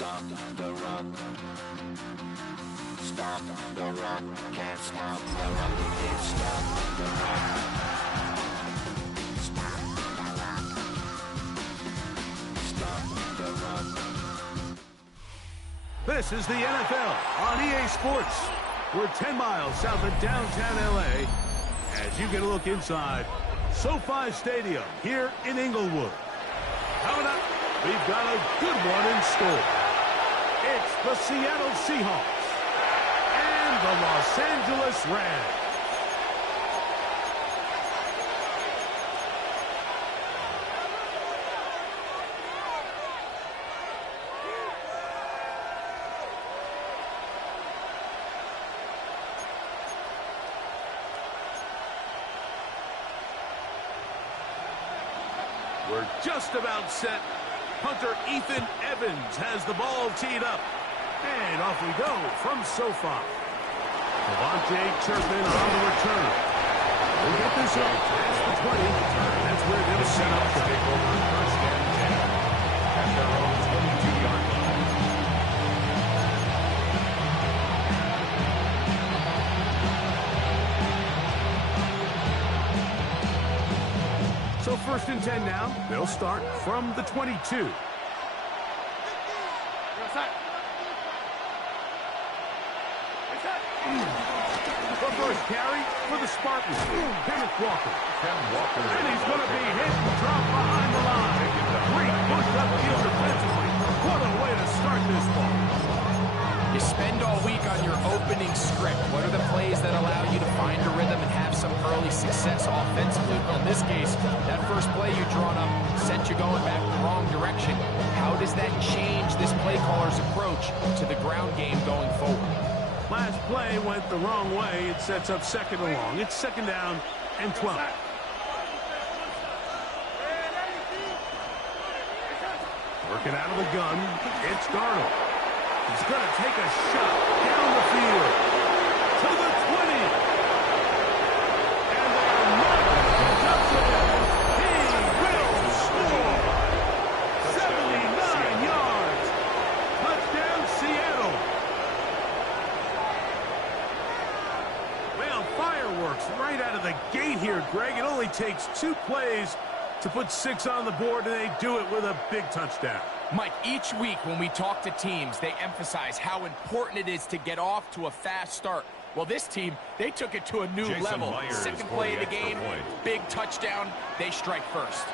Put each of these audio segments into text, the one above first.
Stop the run. Stop the run. Can't stop the run. Can't stop the run. Stop the run. Stop the run. This is the NFL on EA Sports. We're 10 miles south of downtown LA as you get a look inside SoFi Stadium here in Inglewood. Coming up, we've got a good one in store. It's the Seattle Seahawks and the Los Angeles Rams. We're just about set. Punter Ethan Evans has the ball teed up. And off we go from SoFi. Devontae Turpin on the return. We'll get this up past the 20. That's where they'll set up to take over first and 10 at their own 22-yard line. So first and 10 now. They'll start from the 22. The first carry for the Spartans. Kenneth Walker. And he's going to be hit and dropped behind the line. Great push upfield defensively. What a way to start this ball. You spend all week on your opening script. What are the plays that allow you to find a rhythm and have some early success offensively? Well, in this case, that first play you drawn up sent you going back the wrong direction. How does that change this play caller's approach to the ground game going forward? Last play went the wrong way. It sets up second and long. It's second down and 12. Working out of the gun, it's Darnold. He's going to take a shot down the field to the 20. And they're not touchable. He will score. 79 yards. Touchdown, Seattle. Well, fireworks right out of the gate here, Greg. It only takes 2 plays to put 6 on the board, and they do it with a big touchdown. Mike, each week when we talk to teams, they emphasize how important it is to get off to a fast start. Well, this team, they took it to a new level. Second play of the game, big touchdown, they strike first.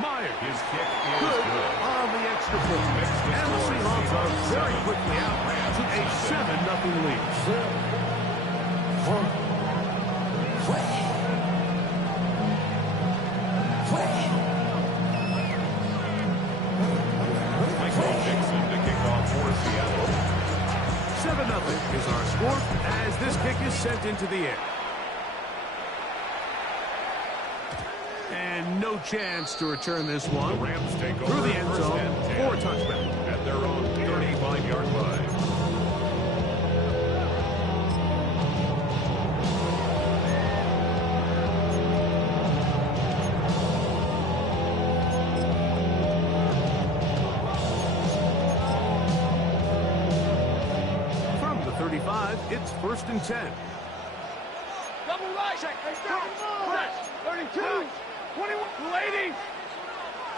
Myers. His kick is good on the extra point. And the Seahawks are very quickly out to a 7-0 lead. Michael Dixon to kick off for Seattle. 7-0 is our score as this kick is sent into the air. And no chance to return this one. The Rams take over through the end zone for a touchback. At their own 35-yard line. From the 35, it's first and 10. Double right. Check. 32. 21. Ladies.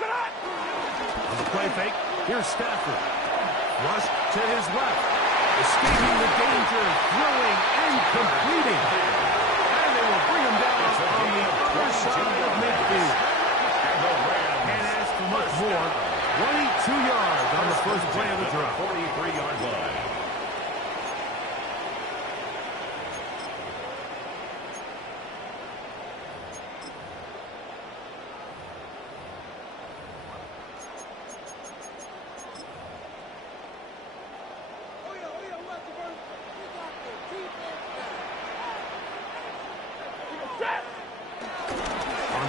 On the play fake, here's Stafford. Rush to his left. Escaping the danger, throwing and completing. And they will bring him down on the other side of midfield. And as for much more, 22 yards on the first play of the drive. 43-yard line.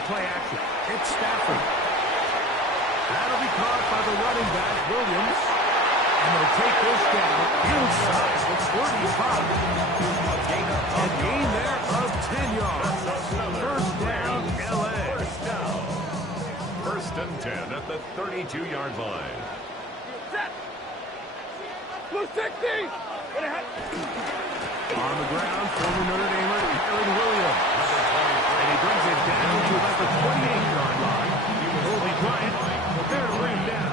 play action. It's Stafford. That'll be caught by the running back, Williams. And they'll take this down inside the 45. A gain there of 10 yards. First down, L.A. First and 10 at the 32-yard line. Set. Blue 60. On the ground, former Notre Damer, Kyron Williams. And he brings it down to about the 28-yard line. Colby Bryant, there to bring him down.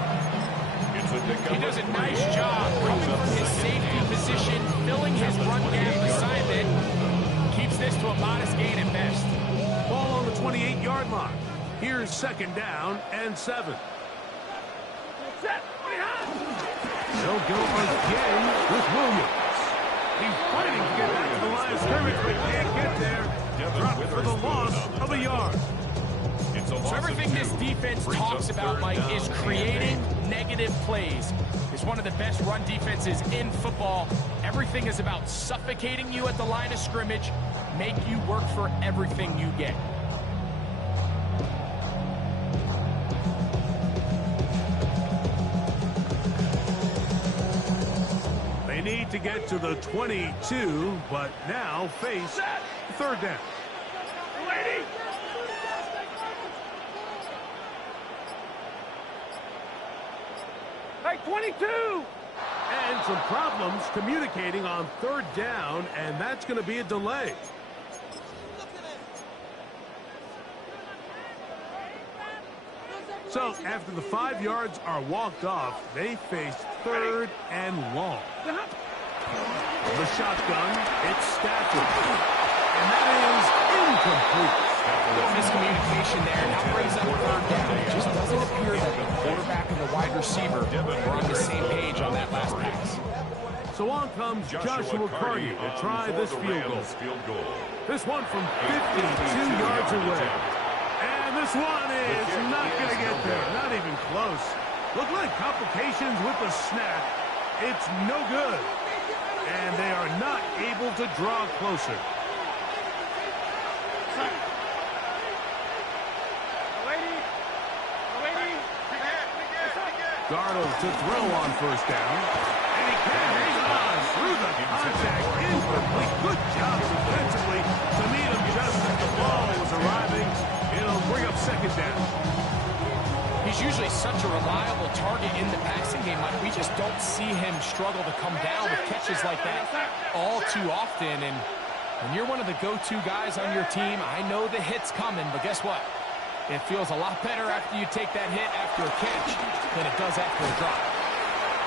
He does a nice job coming from his safety position, filling his run gap assignment. Keeps this to a modest gain at best. Ball on the 28-yard line. Here's second down and 7. Set. They'll go again with Williams. He's fighting to get back to the line of scrimmage, but can't get there. Dropped for the loss of a yard. So everything this defense talks about, Mike, is creating negative plays. It's one of the best run defenses in football. Everything is about suffocating you at the line of scrimmage, make you work for everything you get. They need to get to the 22, but now face third down. Lady. Hey, 22. And some problems communicating on third down, and that's going to be a delay. So after the 5 yards are walked off, they face third and long. The shotgun, it's Stafford. And that is incomplete. Miscommunication there. Now brings up third down. It just doesn't appear that the quarterback and the wide receiver were on the same page on that last pass. So on comes Joshua Carty to try this field goal. This one from 52 yards away. And this one is not going to get there. Not even close. Look like complications with the snap. It's no good. And they are not able to draw closer. Darnold to throw on first down. And he can hang on through the contact. Incomplete. Good job defensively to meet him just as the ball was arriving. It'll bring up second down. He's usually such a reliable target in the passing game. Like, we just don't see him struggle to come down with catches like that all too often. And when you're one of the go-to guys on your team, I know the hit's coming, but guess what? It feels a lot better after you take that hit after a catch than it does after a drop.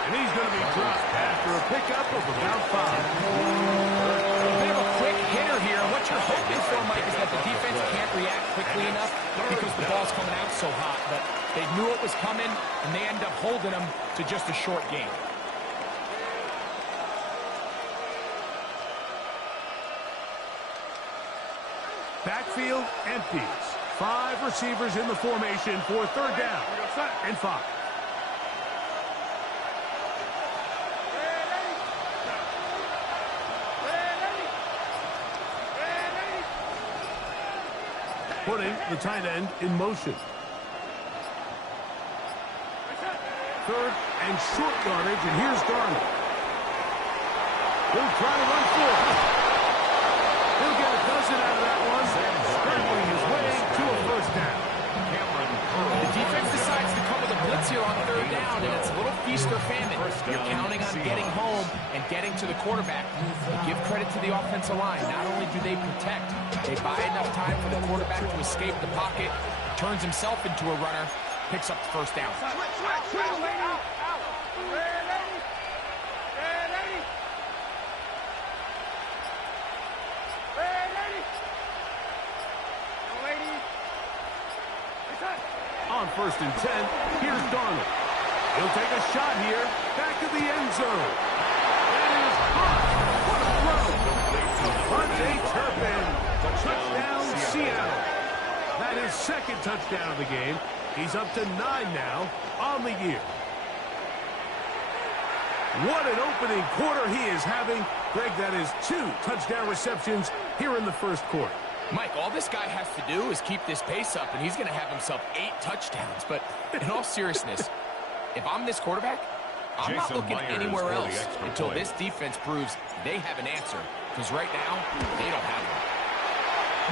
And he's going to be dropped after a pickup of about 5. A bit of a quick hitter here. What you're hoping for, Mike, is that the defense can't react quickly enough because the ball's coming out so hot. But they knew it was coming, and they end up holding them to just a short game. Backfield empties. 5 receivers in the formation for third down and 5. Putting the tight end in motion. Third and short yardage, and here's Darnold. He'll try to run for it. He'll get a dozen out of that one, scrambling his way to a first down. The defense decides to come with a blitz here on third down, and it's a little feast or famine. You're counting on getting home and getting to the quarterback. But give credit to the offensive line. Not only do they protect, they buy enough time for the quarterback to escape the pocket, turns himself into a runner, picks up the first down. On first and 10, here's Darnold. He'll take a shot here, back to the end zone. That is hot. What a throw. Devontae Turpin. Touchdown, Seattle. That is second touchdown of the game. He's up to 9 now on the year. What an opening quarter he is having. Greg, that is 2 touchdown receptions here in the first quarter. Mike, all this guy has to do is keep this pace up, and he's going to have himself 8 touchdowns. But in all seriousness, if I'm this quarterback, I'm not looking anywhere else until this defense proves they have an answer. Because right now, they don't have one.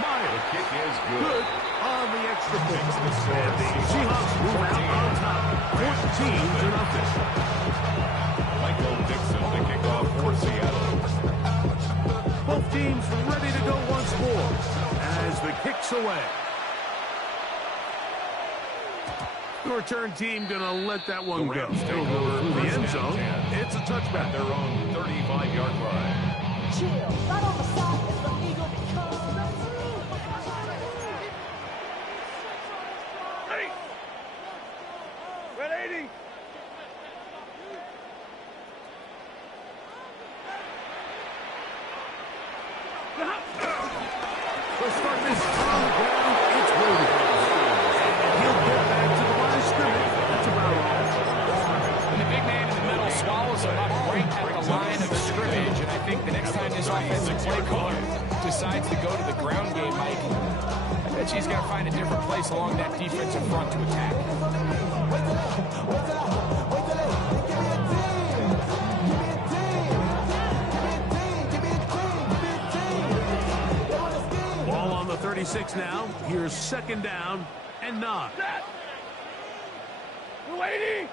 Myers. The kick is good. Good on the extra point. Makes the score And the Seahawks move out on top, 14-0. Michael Dixon, the kickoff for Seattle. Both teams ready to go once more as the kick's away. The return team gonna let that one go. Still go through the end zone. It's a touchback. At their own 35-yard line. Chill. Right on the side is the Eagle because Ready. Ready. They'll start this on the ground. It's Williams. And he'll get back to the line of scrimmage. That's about all. And the big man in the middle swallows him up right at the line of scrimmage. And I think the next time this offensive play caller decides to go to the ground game, Mike, I bet she's got to find a different place along that defensive front to attack. Ball on the 36 now. Here's second down and 9. Set. 280.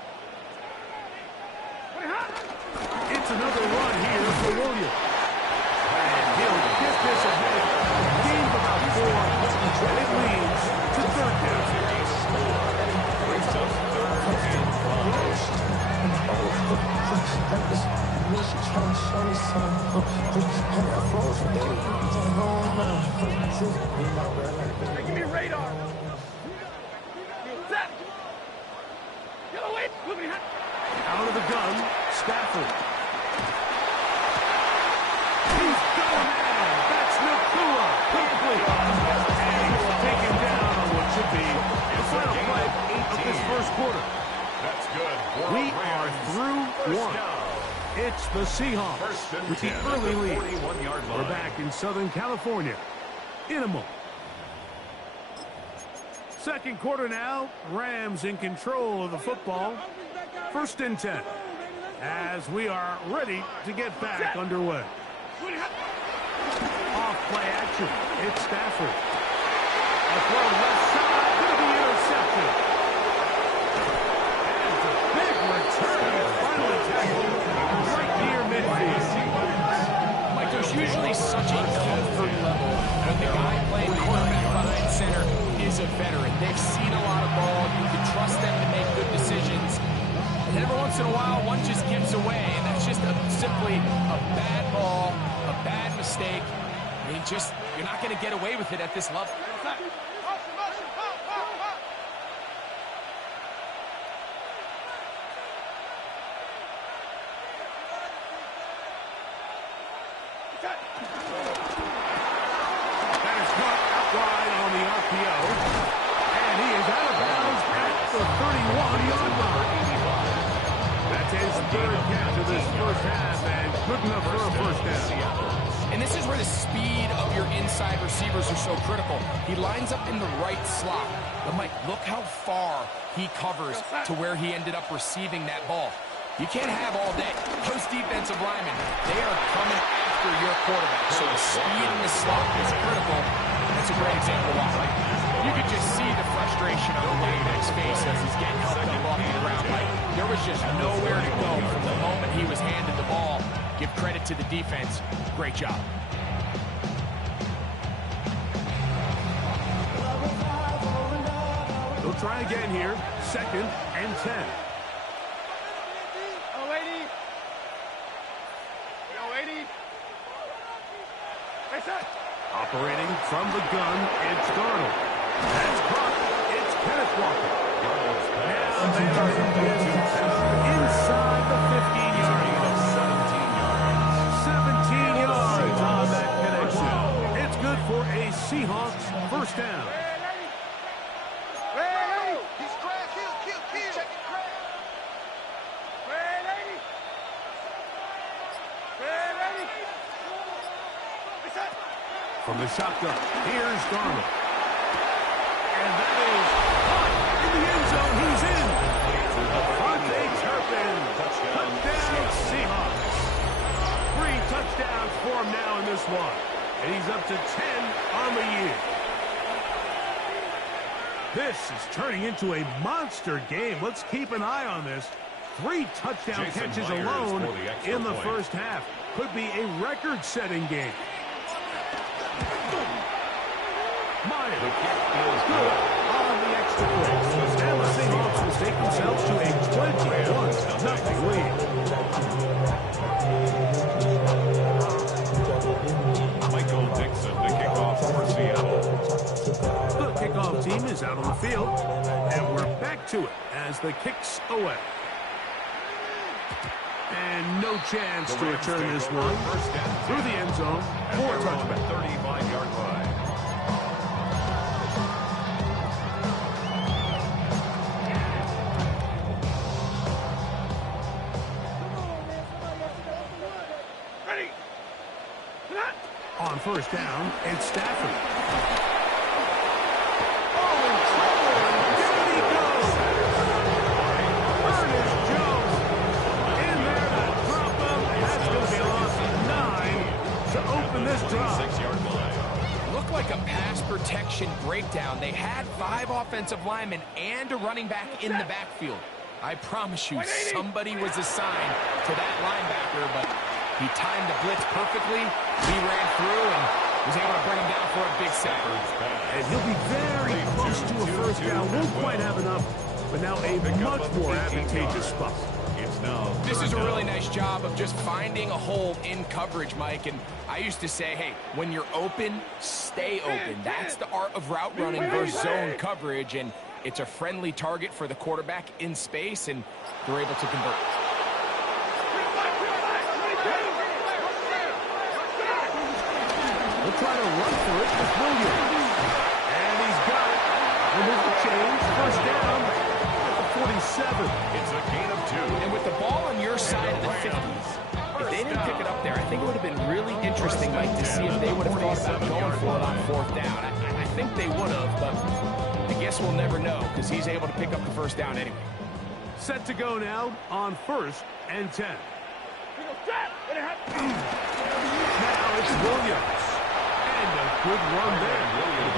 It's another run here for Williams. And he'll get this ahead. Gain of about 4. And it leads to third down. Brings up third and 5. Hey, give me a radar. Set. Get away. Look at Out of the gun, Stafford. He's going in. That's Nakua. Complete. And he's taken down on what should be the final play of this first quarter. That's good. We are through one. It's the Seahawks First and with the 10 early at the lead. 41-yard line. We're back in Southern California in a moment. Second quarter now. Rams in control of the football. First and 10 as we are ready to get back underway. Off play action. It's Stafford. A throw left side. Going to be intercepted. And it's a big return. Finally tackled right near midfield. Mike, there's usually such a comfort level when the guy playing quarterback behind center is a veteran. They've seen a lot of ball. You can trust them to make good decisions. And every once in a while, one just gives away, and that's just simply a bad ball, a bad mistake. I mean, you're not going to get away with it at this level. That is caught out wide on the RPO. And he is out of bounds at the 31-yard line. That's his third catch of this first half, and good enough for a first down. And this is where the speed of your inside receivers are so critical. He lines up in the right slot. But, Mike, look how far he covers to where he ended up receiving that ball. You can't have all day. Those defensive linemen, they are coming after your quarterback. So the speed in the slot is critical. That's a great example why. You could just see the frustration on the running back's face as he's getting helped up off the ground. Like, there was just nowhere to go from the moment he was handed the ball. Give credit to the defense. Great job. They'll try again here. Second and 10. Operating from the gun, it's Darnold. That's caught. It's Kenneth Walker. Now they are inside the 15-yard line. 17 yards on that connection. It's good for a Seahawks first down. From the shotgun, here's Darnold. And that is caught in the end zone. He's in. Devontae Turpin. Touchdown Seahawks. 3 touchdowns for him now in this one. And he's up to 10 on the year. This is turning into a monster game. Let's keep an eye on this. 3 touchdown catches alone in the first half. Could be a record-setting game. Myers is good on the extra point. And the Seahawks will take themselves to a 21-0 lead. Michael Dixon to kick off for Seattle. The kickoff team is out on the field, and we're back to it as the kick's away. And no chance to return this one through the end zone for a touchback. 35-yard line. Ready. On first down, it's Stafford. Looked like a pass protection breakdown. They had 5 offensive linemen and a running back in the backfield. I promise you, somebody was assigned to that linebacker, but he timed the blitz perfectly. He ran through and was able to bring him down for a big sack. And he'll be very close to a first down. Won't quite have enough, but now a much more advantageous spot. This is a really nice job of just finding a hole in coverage, Mike. And I used to say, hey, when you're open, stay open. That's the art of route running versus zone coverage. And it's a friendly target for the quarterback in space, and they're able to convert. We'll try to run for it with Williams. And he's got it. Remove the change. First down at the 47. It's a gain of 2. And with the ball on your side of the 50s, if they didn't pick it up there, I think it would have been really interesting, Mike, to see if they would have thought about going for it on 4th down. I think they would have, but I guess we'll never know because he's able to pick up the first down anyway. Set to go now on 1st and 10. Now it's Williams. And a good run there.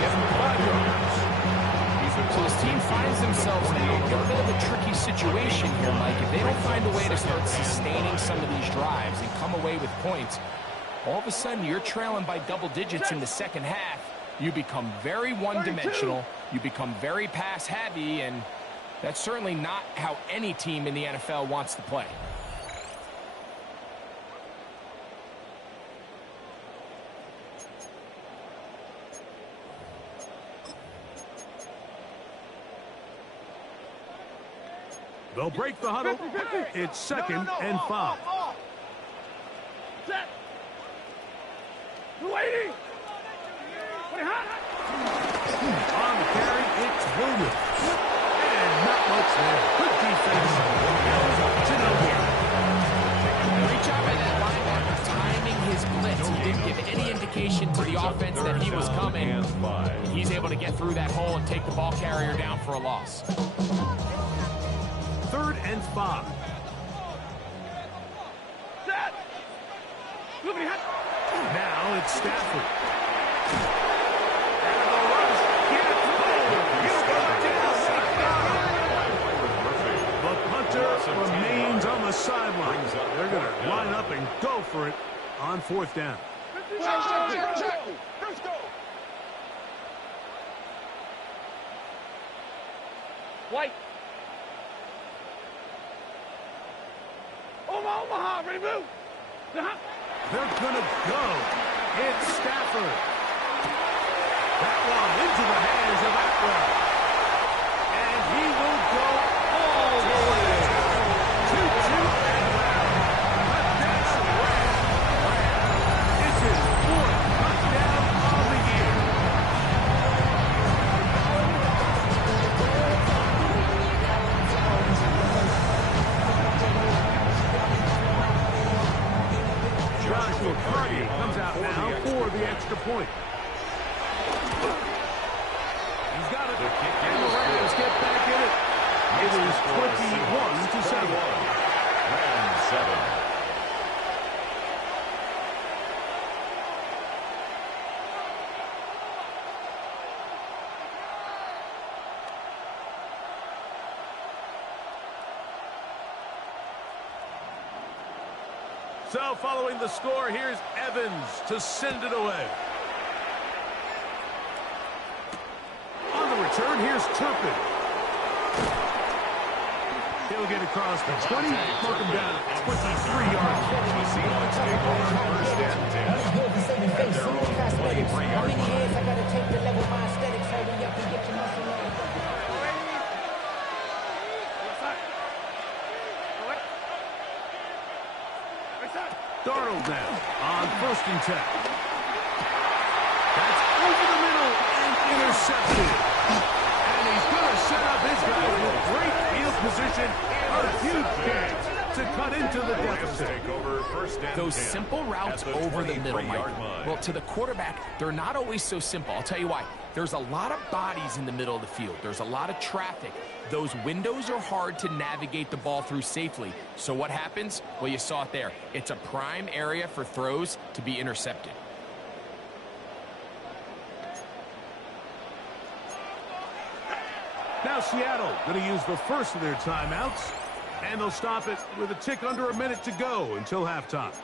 Give him 5 yards. So his team finds themselves now in a bit of a tricky situation here, Mike. If they don't find a way to start sustaining some of these drives and come away with points, all of a sudden you're trailing by double digits in the second half. You become very one-dimensional. You become very pass-heavy, and that's certainly not how any team in the NFL wants to play. They'll break the huddle. It's 2nd and 5. Set. Waiting. On the carry, it's Williams. And not much there. Good defense. To no gain. Great job by that linebacker timing his blitz. He didn't give any indication to the offense that he was coming. He's able to get through that hole and take the ball carrier down for a loss. 3rd and 5. Set. Now it's Stafford. The punter remains on the sideline. They're going to line up and go for it on 4th down. Check. White. Omaha, ready to move. They're going to go. It's Stafford. That one into the hands of Atwell. And he will go all the way. 2-2 and touchdown Rams. It's his 4th touchdown of the year. Josh McCarty comes out now for the extra point. got it. The kick And the is Rams good. get back in it. It is Score 21-7. Rams 7. So following the score, here's Evans to send it away. On the return, here's Turpin. He'll get across the 20, mark him down at 23-yard line. The Seahawks take over first and 10. That's good for saving face. At their own Pass betters. 23-yard How many line. hands I gotta take to level my aesthetics? Hurry up and get your muscle on. Darnold now on 1st and 10. That's over the middle and intercepted. And he's going to set up his guys with great field position. A huge chance to cut into the deficit. Take over first and Those 10 simple routes at over the middle, 23-yard Mike. line. Well, to the quarterback, they're not always so simple. I'll tell you why. There's a lot of bodies in the middle of the field. There's a lot of traffic. Those windows are hard to navigate the ball through safely. So what happens? Well, you saw it there. It's a prime area for throws to be intercepted. Now Seattle going to use the first of their timeouts. And they'll stop it with a tick under a minute to go until halftime.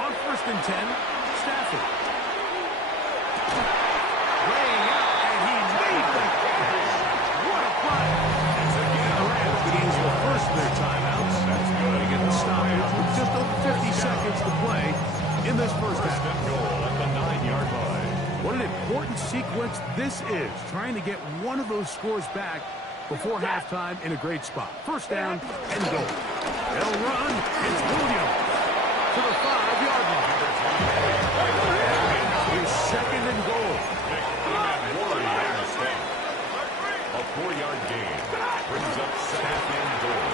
On 1st and 10, Stafford. Laying out, and he made the catch. What a play. And again, the Rams going to use the first of their timeouts. That's good to get the stop with just over 50 seconds to play in this first half. First and goal at the 9-yard line. What an important sequence this is, trying to get one of those scores back before halftime in a great spot. First down and goal. They'll run. It's Williams to the 5-yard line. Here's 2nd and goal. A 4-yard gain brings up 2nd and goal.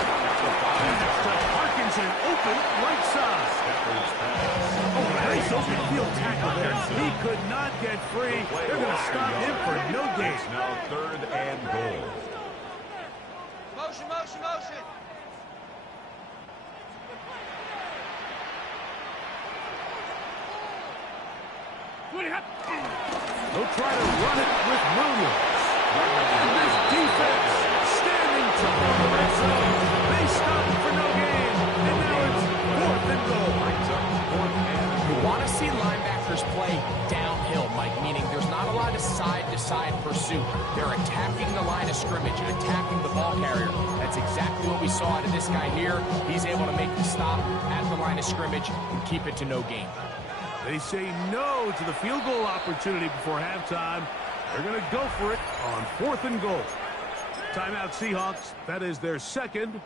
At the 5. To Parkinson, open right side. Stafford's pass. Oh, nice open field tackle there. He could not get free. They're going to stop him for no gain. It's now 3rd and goal. Motion, motion, motion. They'll try to run it with Williams. And this defense standing tall in the red zone. They stop it for no gain. And now it's 4th and goal. You want to see linebackers play downhill, Mike, meaning there's not a lot of side-to-side pursuit. They're attacking the line of scrimmage, attacking the ball carrier. That's exactly what we saw out of this guy here. He's able to make the stop at the line of scrimmage and keep it to no gain. They say no to the field goal opportunity before halftime. They're going to go for it on 4th and goal. Timeout Seahawks. That is their 2nd.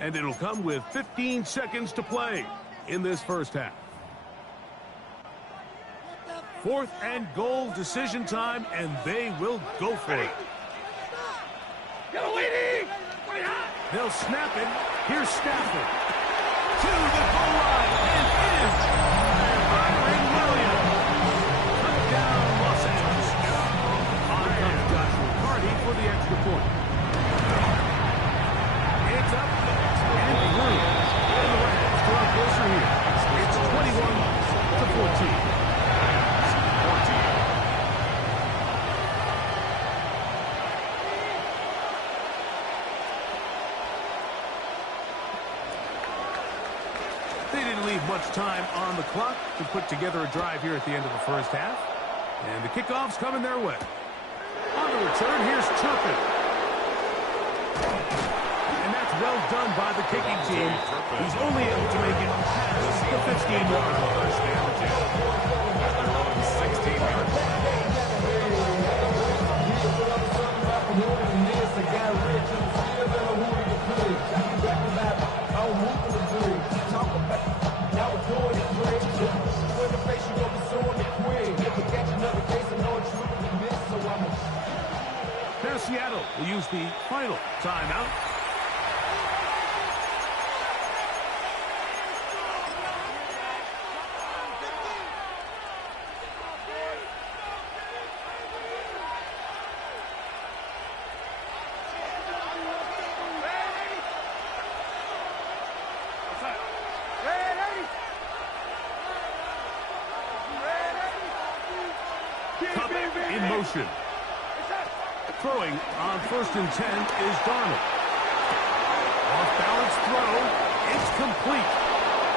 And it'll come with 15 seconds to play in this first half. 4th and goal, decision time, and they will go for it. They'll snap it. Here's Stafford. To the goal line and in. Byron Williams. Touchdown, Los Angeles. On comes Joshua Hardy for the extra point. It's up and through. And the Rams draw closer here. It's 21-14. They didn't leave much time on the clock to put together a drive here at the end of the first half. And the kickoff's coming their way. On the return, here's Turpin. And that's well done by the kicking team. He's only able to make it past the 15-yard line. At their own 16-yard line. Now Seattle will use the final timeout. motion. Throwing on 1st and 10 is Darnold. Off-balance throw. It's complete.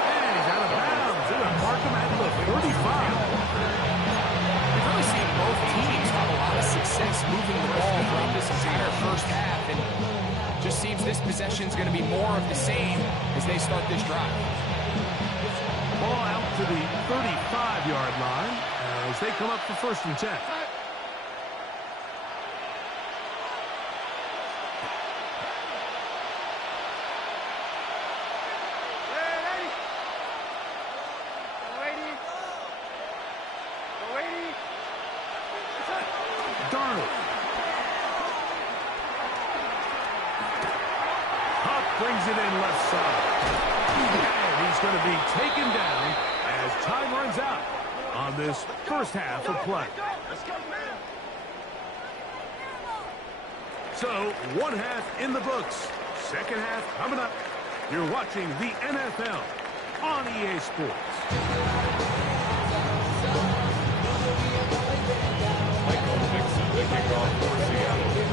And he's out of bounds. They're going to mark him at the 35. We've really seen both teams have a lot of success moving the ball throughout this entire first half, and just seems this possession is going to be more of the same as they start this drive. Ball out to the 35-yard line as they come up for 1st and 10. Darnold. Huck brings it in left side. And he's going to be taken down as time runs out on this first half of play. So, one half in the books. Second half coming up. You're watching the NFL on EA Sports.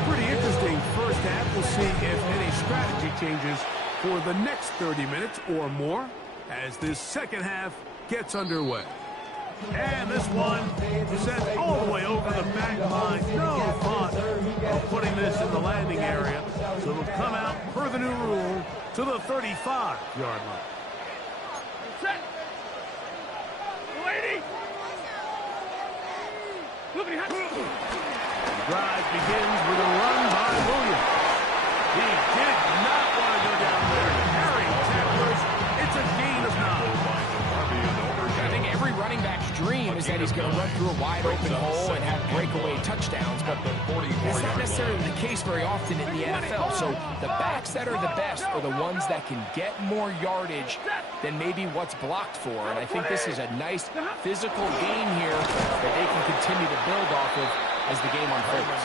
Pretty interesting first half. We'll see if any strategy changes for the next 30 minutes or more as this second half gets underway. And this one sent all the way over the back line. No thought of putting this in the landing area. So it'll come out per the new rule to the 35-yard line. Set. Lady. Drive begins with a run by Williams. He did not want to go down there. Harry tacklers. It's a gain of 9. I think every running back's dream is that he's going to run through a wide open hole and have breakaway touchdowns, but that's not necessarily the case very often in the NFL. So the backs that are the best are the ones that can get more yardage than maybe what's blocked for. And I think this is a nice physical gain here that they can continue to build off of as the game unfolds.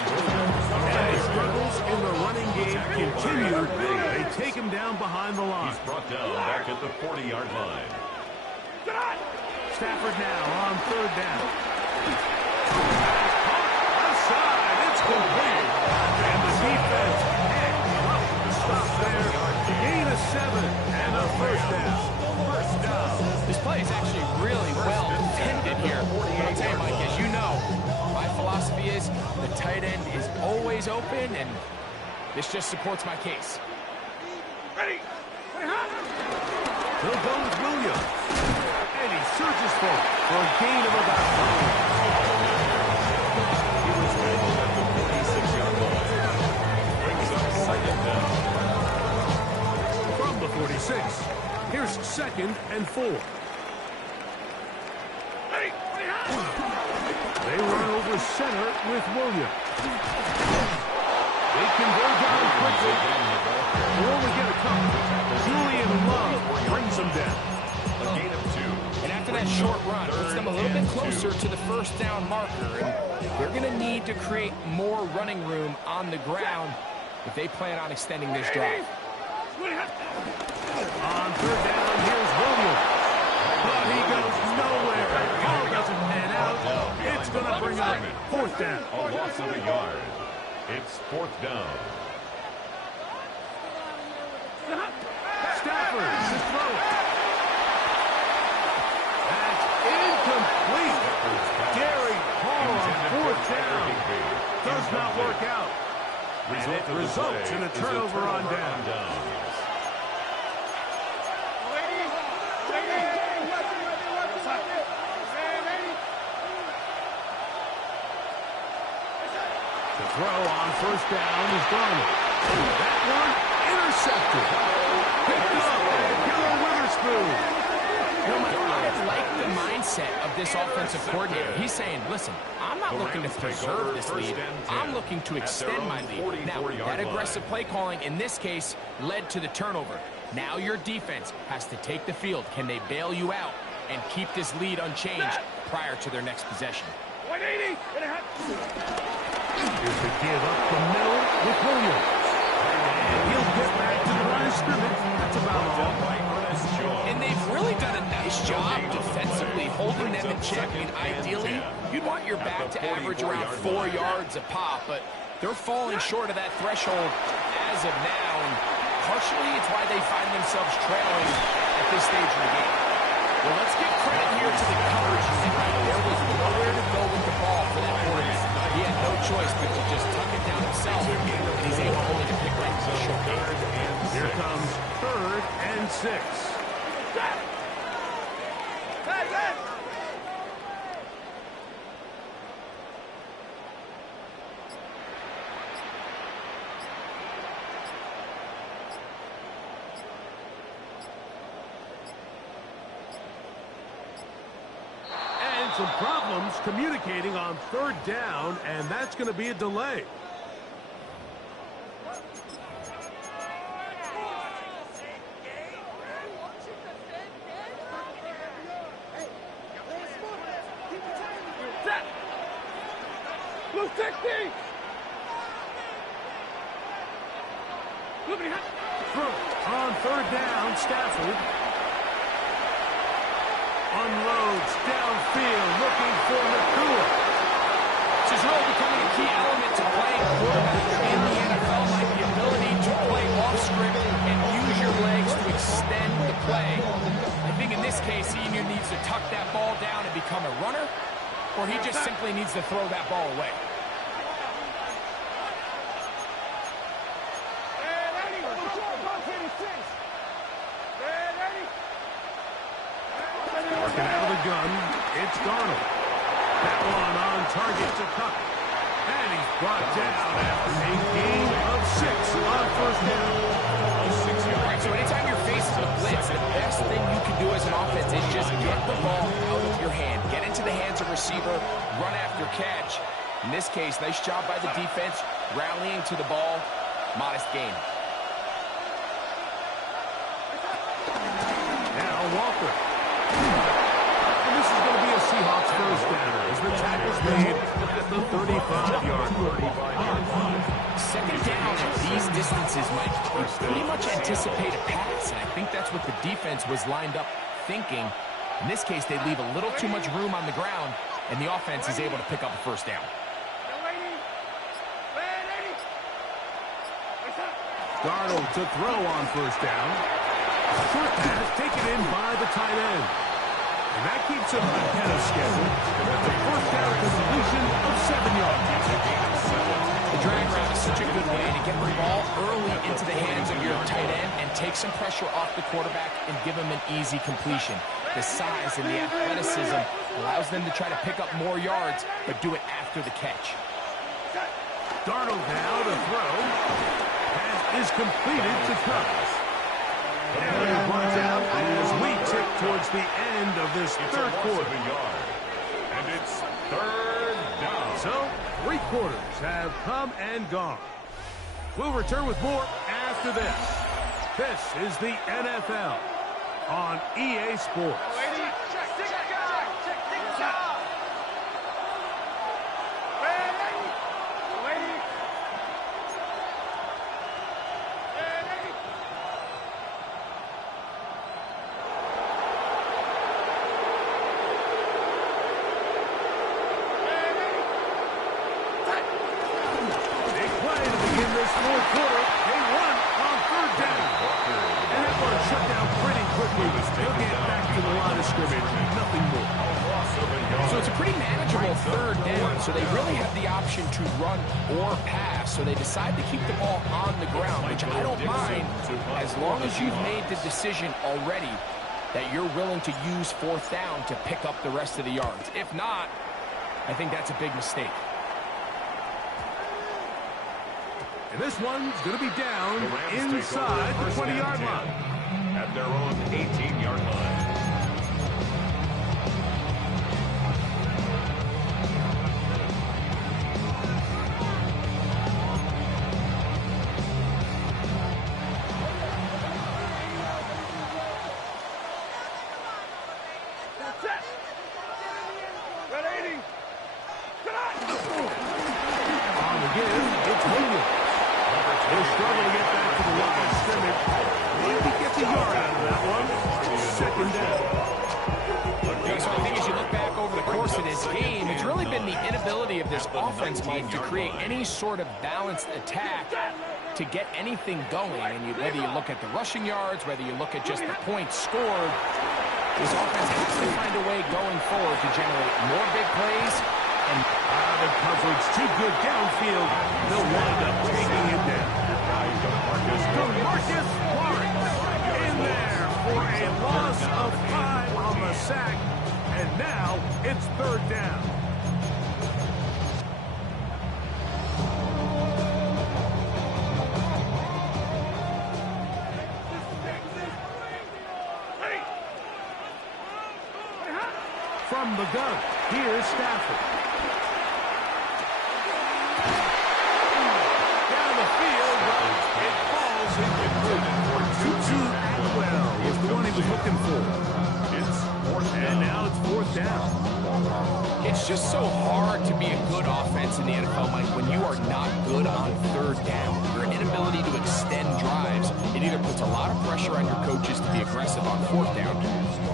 And his struggles in the running game continue. They take him down behind the line. He's brought down back at the 40-yard line. Stafford now on 3rd down. Outside, it's complete. And the defense can't come up with the stop there. Gain of 7 and a first down. First down. This play is actually really well intended here. But I'll tell you, Mike, as you know, my philosophy is the tight end is always open, and this just supports my case. Ready. He'll go with Williams. And he surges forward for a gain of about 5. He was handled at the 46-yard line. Brings up 2nd down. From the 46, here's 2nd and 4. They run over center with Williams. They convert down quickly. Or we get a couple. Julian Love brings them down. A gain of 2. And after that short run, puts them a little bit closer to the first down marker. And they're going to need to create more running room on the ground if they plan on extending this drive. On 3rd down, here's Williams. But he goes nowhere. Ball doesn't pan out. It's going to bring up 4th down. A loss of a yard. It's 4th down. Stafford to throw it. That's incomplete. Gary Hall on 4th down. Does not work out. And it results in a turnover on down. The throw on 1st down is Darnold. That one intercepted. Picked up by Killer Witherspoon. I like the mindset of this offensive coordinator. He's saying, listen, I'm not looking to preserve this lead. I'm looking to extend my lead. Now, that aggressive play calling in this case led to the turnover. Now your defense has to take the field. Can they bail you out and keep this lead unchanged prior to their next possession? 180. Here's the give up the middle with Williams. And he'll to get back to the line of scrimmage. That's about all. And they've really done a nice job defensively, holding them in check. I mean, ideally, you'd want your back to average around 4 yards a pop, but they're falling short of that threshold as of now, and partially it's why they find themselves trailing at this stage in the game. Well, let's give credit here to the coverage unit. There was nowhere to go with the ball for that quarterback. He had no choice but to just tuck it down himself, and he's able only to pick up a short gain. Here comes 3rd and 6. And some problems communicating on 3rd down, and that's going to be a delay. Blue technique! Throw on 3rd down, Stafford unloads downfield, looking for Nakua. This is really becoming a key element to playing quarterback in the NFL, like the ability to play off script and use your legs to extend the play. I think in this case, he either needs to tuck that ball down and become a runner, or he just simply needs to throw that ball away. Working out of the gun, it's Darnold. That one on target to Cup. And he's brought down after a gain of 6 on 1st down. All right, so anytime you're facing a blitz, the best thing you can do as an offense is just get the ball out of your hand. Get into the hands of receiver, run after catch. In this case, nice job by the defense, rallying to the ball. Modest gain. Now Walker. And this is going to be a Seahawks 1st down as the tackle's made at the 35-yard line. 2nd down at these distances, Mike, you pretty much anticipate a pass, and I think that's what the defense was lined up thinking. In this case, they leave a little too much room on the ground, and the offense is able to pick up a 1st down. Darnold to throw on 1st down. Short pass taken in by the tight end. And that keeps him ahead of schedule. And that's a 1st down completion of 7 yards. The drag route is such a good way to get the ball early into the hands of your tight end and take some pressure off the quarterback and give him an easy completion. The size and the athleticism allows them to try to pick up more yards, but do it after the catch. Darnold now to throw. Pass is completed to Cubs. And they're brought down as we tick towards the end of this 3rd quarter. And it's 3rd down. So, 3 quarters have come and gone. We'll return with more after this. This is the NFL on EA Sports. So they really have the option to run or pass. So they decide to keep the ball on the ground, which I don't mind as long as you've made the decision already that you're willing to use 4th down to pick up the rest of the yards. If not, I think that's a big mistake. And this one's going to be down inside the 20-yard line. At their own 18-yard line. On the give, it's Williams. He'll struggle to get that to the line of scrimmage. Maybe gets a yard out of that one. It's second down. So I think as you look back over the course of this game, it's really been the inability of this offense, Mike, to create any sort of balanced attack to get anything going. And whether you look at the rushing yards, whether you look at just the points scored, this offense has to find a way going forward to generate more big plays. And the coverage too good downfield. They'll wind up taking it down. Marcus Lawrence in there for a loss of 5 on the sack. And now it's third down. From the gun, here's Stafford. Down the field, but it falls incomplete. Tutu Atwell is the one he was looking for. And now it's fourth down. It's just so hard to be a good offense in the NFL, Mike, when you are not good on third down. Your inability to extend drives, it either puts a lot of pressure on your coaches to be aggressive on fourth down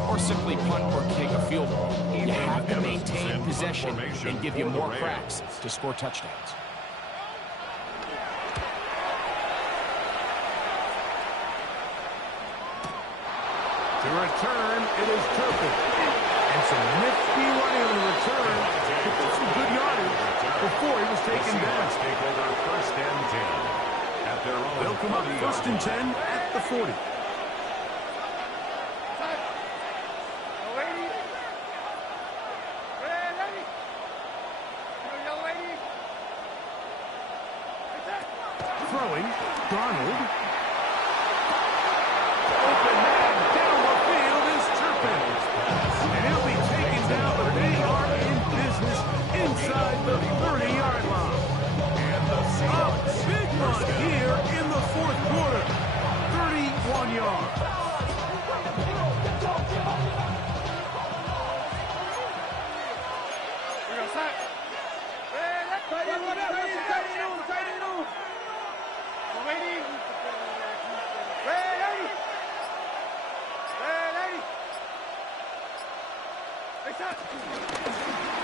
or simply punt or kick a field goal. You have to maintain possession and give you more cracks to score touchdowns. To return, it is Turpin. And some nifty running on the return. He put some good yardage before he was taken down. Take over first and 10 at their own. They'll come up first and 10 at the 40. Throwing, Donald. Open man down the field is Turpin. And he'll be taken down, but they are in business inside the 30-yard line. And the big run here in the fourth quarter. 31 yards.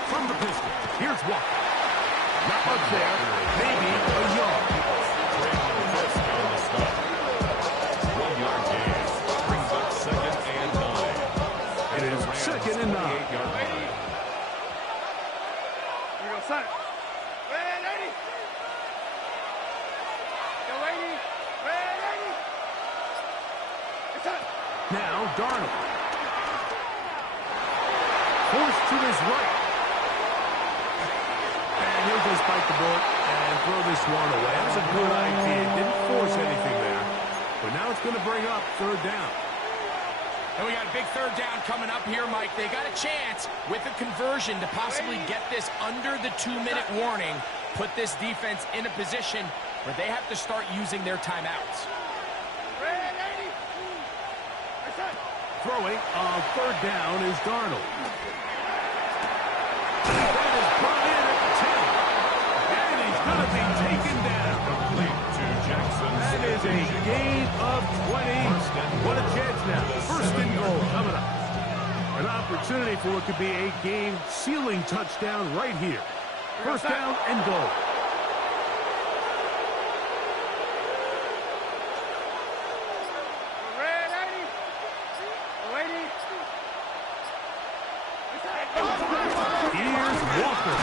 From the pistol, here's Walker. Not much there, maybe a yard. 1 yard gain. Brings up second and 9. It is second and 9. Now Darnold. Forced to his right. And he'll just bite the bullet and throw this one away. That's a good idea. Didn't force anything there. But now it's going to bring up third down. And we got a big third down coming up here, Mike. They got a chance with a conversion to possibly get this under the 2-minute warning, put this defense in a position where they have to start using their timeouts. Throwing on third down is Darnold. That is brought in at the 10. And he's going to be taken down. Complete to Jackson. That is a gain of 20. What a chance now. First and goal coming up. An opportunity for it to be a game-sealing touchdown right here. First down and goal. Here's Walker.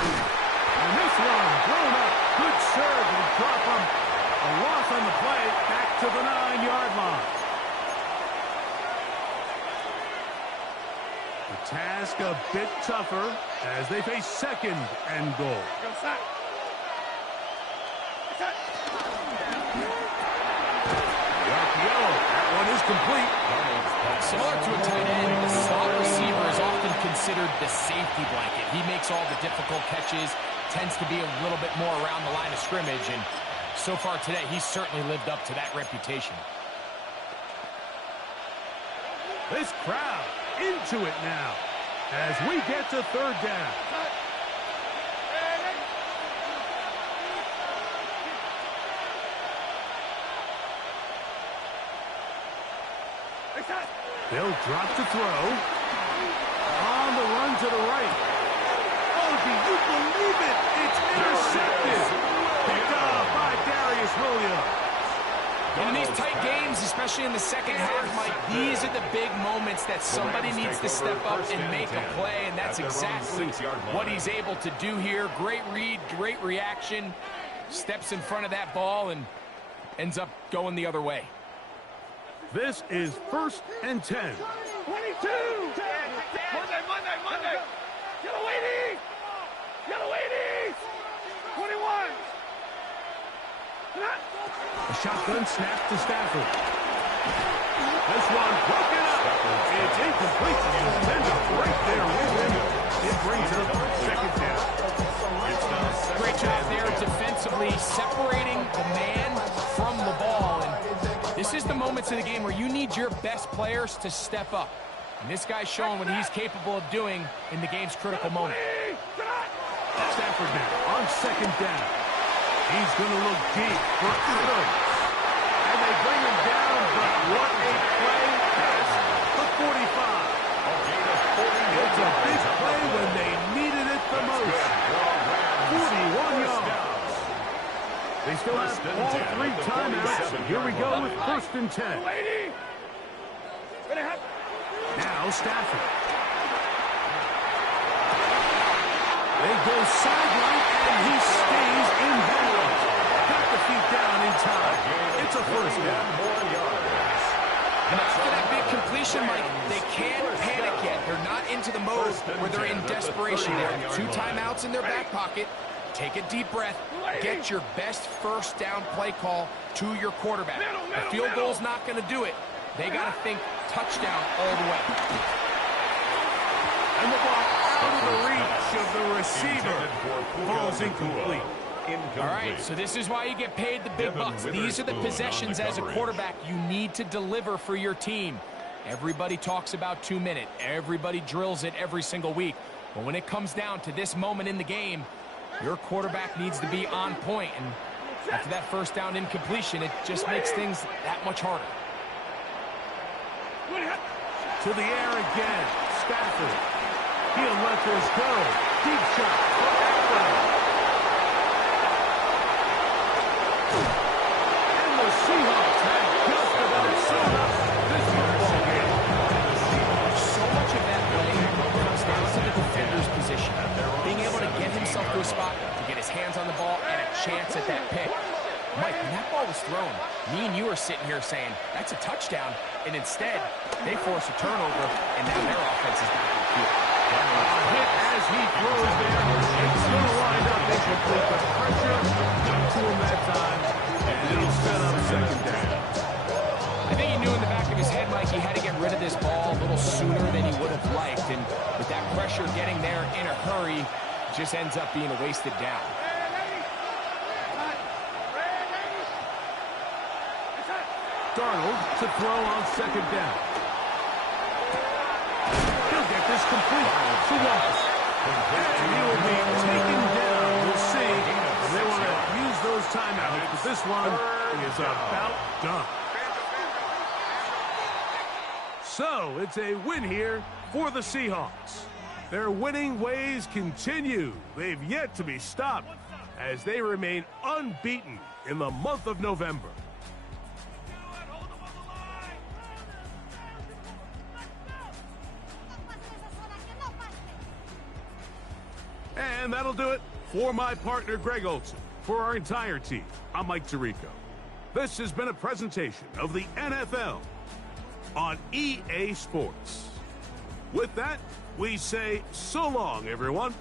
And this one blown up. Good serve and drop him. A loss on the play back to the 9-yard line. The task a bit tougher as they face second and goal. The RPO. That one is complete. Similar to a tight end, the slot receiver is often considered the safety blanket. He makes all the difficult catches, tends to be a little bit more around the line of scrimmage, and so far today, he's certainly lived up to that reputation. This crowd into it now as we get to third down. They'll drop to throw. On the run to the right. Oh, do you believe it? It's intercepted. Picked up by Darius Williams. In these tight games, especially in the second half, Mike, these are the big moments that somebody needs to step up and make a play, and that's exactly what he's able to do here. Great read, great reaction, steps in front of that ball and ends up going the other way. This is 1st and 10. 22! Monday! Yellow 80! Yellow 80! 21! A shotgun snap to Stafford. This one broken up. It's incomplete. The defender right there with him. It brings up 2nd down. Great job there defensively, separating the man from the ball. And this is the moments of the game where you need your best players to step up. And this guy's showing what he's capable of doing in the game's critical moment. Stafford now on 2nd down. He's going to look deep for Adams. And they bring him down, but what a play past the 45. It's a big play when they needed it the most. 41 yards. They still have all 3 timeouts. And here we go with 1st and 10. Now Stafford. They go sideline, and he stays in bounds. Got the feet down in time. It's a 1st down. And after that big completion, Mike, they can't panic yet. They're not into the mode where they're in desperation. They have 2 timeouts in their back pocket. Take a deep breath. Get your best 1st down play call to your quarterback. A field goal's not going to do it. They got to think touchdown all the way. And the ball out of the reach of the receiver. Ball's incomplete. All right, so this is why you get paid the big bucks. These are the possessions as a quarterback you need to deliver for your team. Everybody talks about 2-minute. Everybody drills it every single week. But when it comes down to this moment in the game, your quarterback needs to be on point. And after that 1st down incompletion, it just makes things that much harder. To the air again. Stafford. He'll let this go. Deep shot for Allen. And the Seahawks have just about summed up this football game. So much of that play comes down to the defender's position. Being able to get himself to a spot, to get his hands on the ball, and a chance at that pick. Mike, when that ball was thrown, me and you are sitting here saying, that's a touchdown, and instead, they force a turnover, and now their offense is back in the field. Hit as he throws there. It's going to wind up incomplete, but pressure got to him that time, and it'll set up 2nd down. I think he knew in the back of his head, Mike, he had to get rid of this ball a little sooner than he would have liked, and with that pressure getting there in a hurry, it just ends up being a wasted down. Darnold to throw on 2nd down. He'll get this complete to Watts. And he will be taken down. We'll see. They want to use those timeouts, but this one is about done. So it's a win here for the Seahawks. Their winning ways continue. They've yet to be stopped as they remain unbeaten in the month of November. And that'll do it for my partner, Greg Olson. For our entire team, I'm Mike Tirico. This has been a presentation of the NFL on EA Sports. With that, we say so long, everyone.